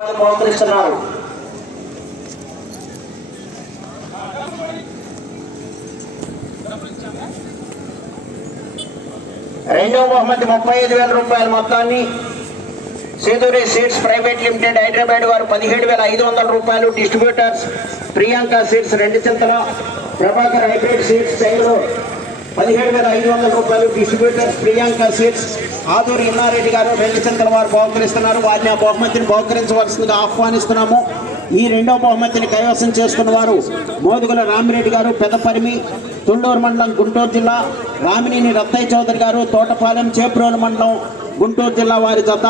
బహుకరిస్తున్నారు రెండవ బహుమతి ముప్పై ఐదు వేల రూపాయల మొత్తాన్ని Seduri seeds private limited Hyderabad వారు పదిహేడు వేల ఐదు వందల రూపాయలు డిస్ట్రిబ్యూటర్స్ ప్రియాంక సీడ్స్ రెండు చింతల ప్రభాకర్ హైబ్రిడ్ సీడ్స్ శైలు పదిహేడు వేల ఐదు వందల రూపాయలు డిస్ట్రిబ్యూటర్స్ ప్రియాంక సీట్స్ ఆదూరి ఇన్నారెడ్డి గారు రెండు వారు బహుకరిస్తున్నారు. వారిని ఆ బహుమతిని బహుకరించవలసిందిగా ఆహ్వానిస్తున్నాము. ఈ రెండవ బహుమతిని కైవసం చేసుకున్న వారు మోదుగుల రామిరెడ్డి గారు పెదపరిమి తుండూరు మండలం గుంటూరు జిల్లా రామినేని రత్తయ్య చౌదరి గారు తోటపాలెం చేప్రోలు మండలం గుంటూరు జిల్లా వారి జత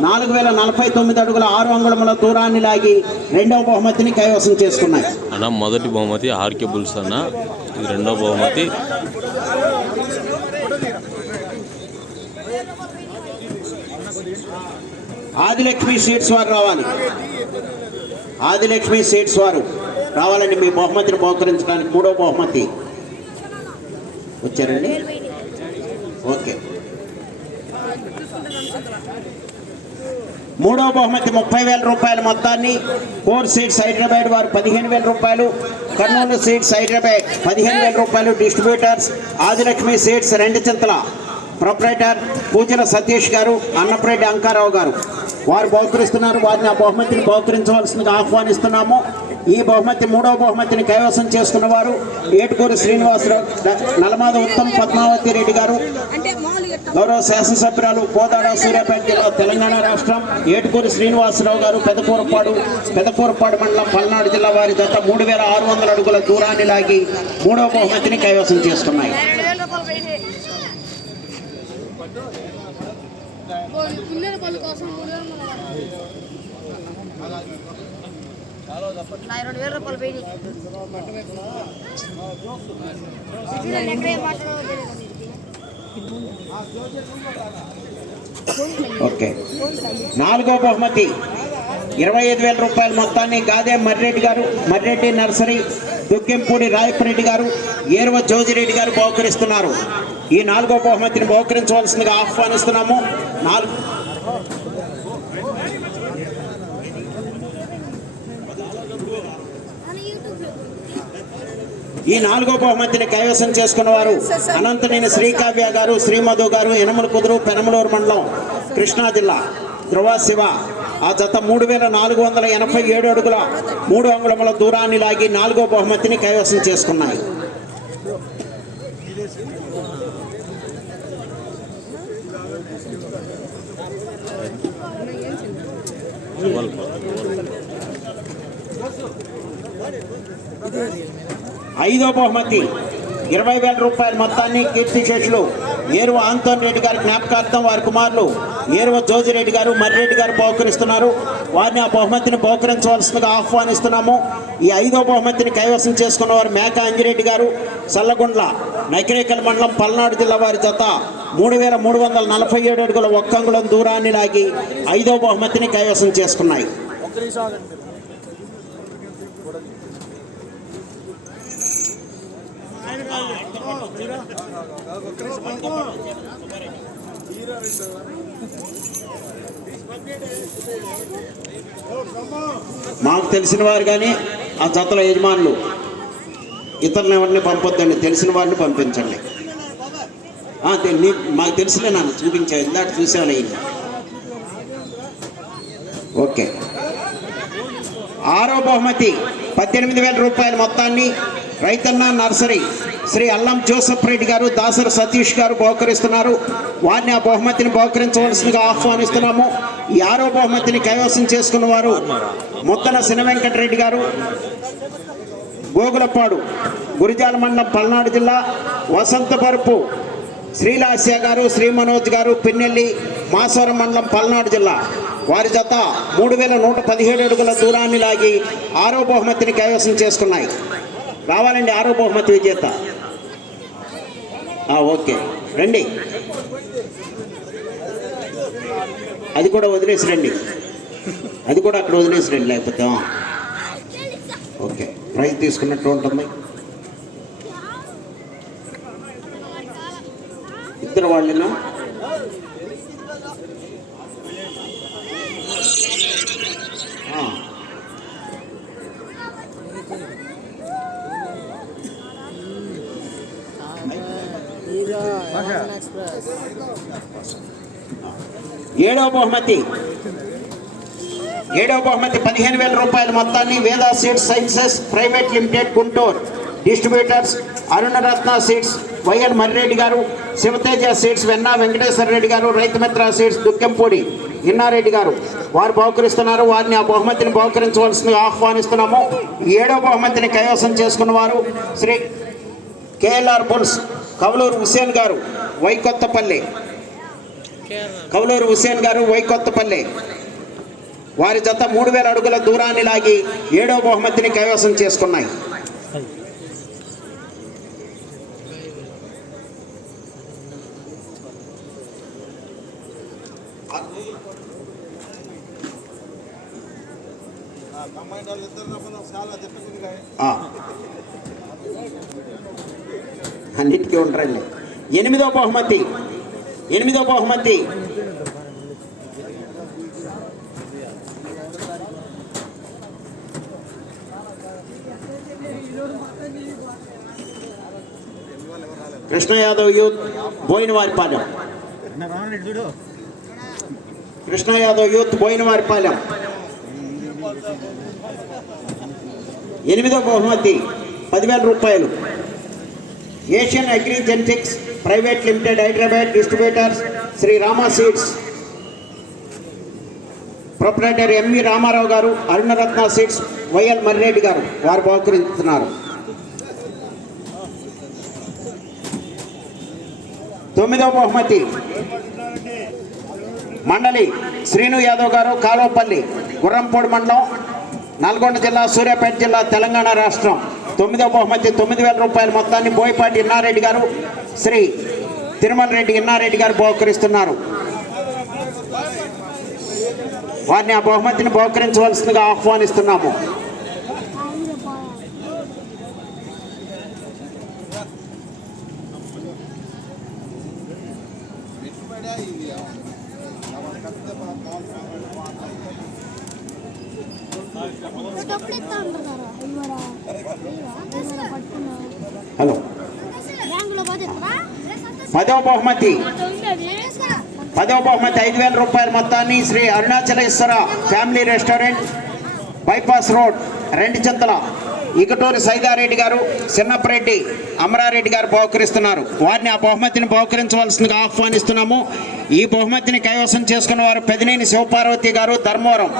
నాలుగు వేల నలభై తొమ్మిది అడుగుల ఆరు అంగుళముల దూరాన్ని లాగి రెండవ బహుమతిని కైవసం చేసుకున్నాయి. అన్న మొదటి బహుమతి ఆర్కే బుల్స్ అన్న. రెండవ బహుమతి. ఆదిలక్ష్మి సీట్స్ వారు రావాలి. ఆదిలక్ష్మి సీట్స్ వారు రావాలండి. మీ బహుమతిని బహుకరించడానికి మూడో బహుమతి. వచ్చారండి? ఓకే. మూడో బహుమతి ముప్పై వేల రూపాయల మొత్తాన్ని ఫోర్ సీట్స్ హైదరాబాద్ వారు పదిహేను వేల రూపాయలు కర్నూలు సీట్స్ హైదరాబాద్ పదిహేను వేల రూపాయలు డిస్ట్రిబ్యూటర్స్ ఆదిలక్ష్మి సీట్స్ రెండు చింతల ప్రొపరేటర్ పూజల సతీష్ గారు అన్నప్రెడ్డి అంకారావు గారు. వారు బహుకరిస్తున్నారు. వారిని ఆ బహుమతిని బహుకరించవలసిందిగా ఆహ్వానిస్తున్నాము. ఈ బహుమతి మూడవ బహుమతిని కైవసం చేసుకున్న వారు ఏటుకూరి శ్రీనివాసరావు నలమాద ఉత్తమ్ పద్మావతి రెడ్డి గారు. గౌరవ శాసనసభ్యురాలు కోదాడ సూర్యాపేట జిల్లా తెలంగాణ రాష్ట్రం. ఏటుకూరి శ్రీనివాసరావు గారు పెదపూరపాడు పెదపూరపాడు మండలం పల్నాడు జిల్లా వారి జత మూడు వేల ఆరు వందల అడుగుల దూరాన్ని లాగి మూడవ బహుమతిని కైవసం చేసుకున్నాయి. పిల్లల పళ్ళు కోసం మూడు వేల నా రెండు వేల రూపాయలు పోయినాయి. సిటీలో ఎక్కడే మాట్లాడాలో తెలియదు ఓకే. నాలుగో బహుమతి. ఇరవై ఐదు వేల రూపాయల మొత్తాన్ని గాదే మర్రెడ్డి గారు మర్రెడ్డి నర్సరీ దుగ్గెంపూడి రాయపరెడ్డి గారు ఏరువ జోజిరెడ్డి గారు బహుకరిస్తున్నారు. ఈ నాలుగో బహుమతిని బహుకరించవలసిందిగా ఆహ్వానిస్తున్నాము. నాలుగు. ఈ నాలుగో బహుమతిని కైవసం చేసుకున్న వారు అనంతనేని శ్రీకావ్య గారు శ్రీమధు గారు యనమల కుదురు పెనమలూరు మండలం కృష్ణా జిల్లా ధ్రువ శివ. ఆ జత మూడు వేల నాలుగు వందల ఎనభై ఏడు అడుగుల మూడు అంగుళముల దూరాన్ని లాగి నాలుగో బహుమతిని కైవసం చేసుకున్నాయి. ఐదో బహుమతి. ఇరవై వేల రూపాయల మొత్తాన్ని కీర్తిశేషులు ఏరువ ఆంతోన్ రెడ్డి గారి జ్ఞాపకార్థం వారి కుమారులు ఏరువ జోజిరెడ్డి గారు మర్రెడ్డి గారు బహుకరిస్తున్నారు. వారిని ఆ బహుమతిని బహుకరించవలసిందిగా ఆహ్వానిస్తున్నాము. ఈ ఐదో బహుమతిని కైవసం చేసుకున్న వారు మేక అంజిరెడ్డి గారు సల్లగుండ్ల నకిరేకల్ మండలం పల్నాడు జిల్లా వారి జత మూడు వేల మూడు వందల నలభై ఏడు అడుగుల ఒక్కంగుళం దూరాన్ని లాగి ఐదో బహుమతిని కైవసం చేసుకున్నాయి. మాకు తెలిసిన వారు కానీ ఆ జతల యజమానులు ఇతరులను ఎవరిని పంపొద్దండి. తెలిసిన వారిని పంపించండి. మాకు తెలిసిన నాన్న చూపించాను ఇందాక చూసాను ఓకే. ఆరో బహుమతి పద్దెనిమిది వేల రూపాయల మొత్తాన్ని రైతన్న నర్సరీ శ్రీ అల్లం జోసఫ్ రెడ్డి గారు దాసరి సతీష్ గారు బహుకరిస్తున్నారు. వారిని ఆ బహుమతిని బహుకరించవలసిందిగా ఆహ్వానిస్తున్నాము. ఈ ఆరో బహుమతిని కైవసం చేసుకున్న వారు ముద్దన సిన వెంకటరెడ్డి గారు గోగులపాడు గురిజాల మండలం పల్నాడు జిల్లా వసంతపరుపు శ్రీలాస్య గారు శ్రీ మనోజ్ గారు పిన్నెల్లి మాసవరం మండలం పల్నాడు జిల్లా. వారి జత మూడు వేల నూట పదిహేడు అడుగుల దూరాన్ని లాగి ఆరో బహుమతిని కైవసం చేసుకున్నాయి. రావాలండి ఆరో బహుమతి విజేత. ఓకే. రండి. అది కూడా వదిలేసి రండి. అది కూడా అక్కడ వదిలేసి రండి లేకపోతే ఓకే. ప్రైజ్ తీసుకున్నట్టు ఉంటుంది. కూతురు వాళ్ళను. ఏడవ బహుమతి. ఏడవ బహుమతి పదిహేను వేల రూపాయల మొత్తాన్ని Veda seed sciences private limited Guntur. Distributors Arunaratna seeds YN Marreddy గారు శివతేజ సీడ్స్ వెన్నా వెంకటేశ్వర రెడ్డి గారు రైతుమిత్ర సీడ్స్ దుక్కెంపూడి ఇన్నారెడ్డి గారు. వారు బహుకరిస్తున్నారు వారిని ఆ బహుమతిని బహుకరించవలసింది ఆహ్వానిస్తున్నాము. ఏడో బహుమతిని కైవసం చేసుకున్న వారు Shri K L R bulls Kavaluru Hussain garu Y Kothapalli. Kavaluru Hussain garu Vaikothapalli. వారి జత మూడు వేల అడుగుల దూరాన్ని లాగి ఏడో బహుమతిని కైవసం చేసుకున్నాయి. అన్నిటికీ ఉండరండి ఎనిమిదో బహుమతి. ఎనిమిదో బహుమతి. కృష్ణ యాదవ్ యూత్ బోయినవారిపాలెం. కృష్ణ యాదవ్ యూత్ బోయినవారిపాలెం. ఎనిమిదో బహుమతి పదివేల రూపాయలు. Asian agri genetics private limited Hyderabad distributors Shri Rama seeds. Proprietor M V Ramarao garu Arunaratna seeds YL Marreddy గారు వారు బహుకరిస్తున్నారు తొమ్మిదవ బహుమతి మండలి శ్రీను యాదవ్ గారు కాలువపల్లి గుర్రంపూడి మండలం నల్గొండ జిల్లా సూర్యాపేట జిల్లా తెలంగాణ రాష్ట్రం. తొమ్మిదవ బహుమతి తొమ్మిది వేల రూపాయల మొత్తాన్ని బోయపాటి ఇన్నారెడ్డి గారు శ్రీ తిరుమల రెడ్డి ఇన్నారెడ్డి గారు బహుకరిస్తున్నారు. వారిని ఆ బహుమతిని బహుకరించవలసిందిగా ఆహ్వానిస్తున్నాము. హలో. పదవ బహుమతి. పదవ బహుమతి ఐదు వేల రూపాయల మొత్తాన్ని Shri Arunachaleswara family restaurant bypass road రెండు చింతల ఇకటూరి సైదారెడ్డి గారు చిన్నప్పరెడ్డి అమరారెడ్డి గారు బహుకరిస్తున్నారు. వారిని ఆ బహుమతిని బహుకరించవలసిందిగా ఆహ్వానిస్తున్నాము. ఈ బహుమతిని కైవసం చేసుకున్న వారు పెదినేని శివపార్వతి గారు ధర్మవరం.